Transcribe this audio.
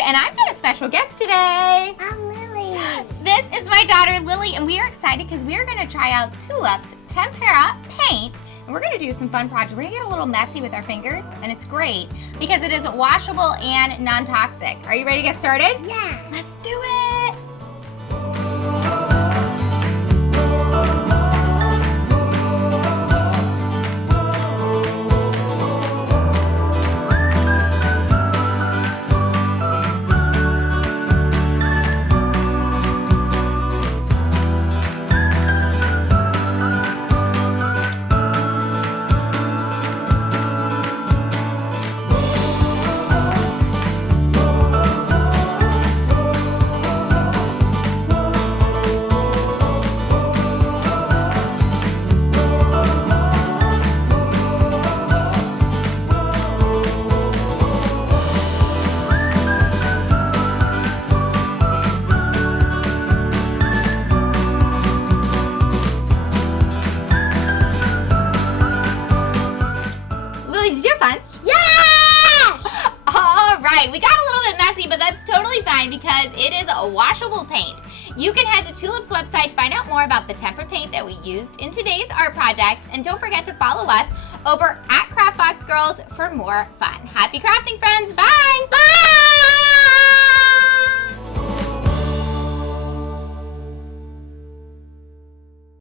Bird, and I've got a special guest today. I'm Lily. This is my daughter, Lily, and we are excited because we are going to try out Tulip's Tempera Paint. And we're going to do some fun projects. We're going to get a little messy with our fingers, and it's great because it is washable and non-toxic. Are you ready to get started? Yeah. Let's do it. Did you have fun? Yeah! All right, we got a little bit messy, but that's totally fine because it is a washable paint. You can head to Tulip's website to find out more about the tempera paint that we used in today's art projects, and don't forget to follow us over at CraftBox Girls for more fun. Happy crafting, friends. Bye! Bye!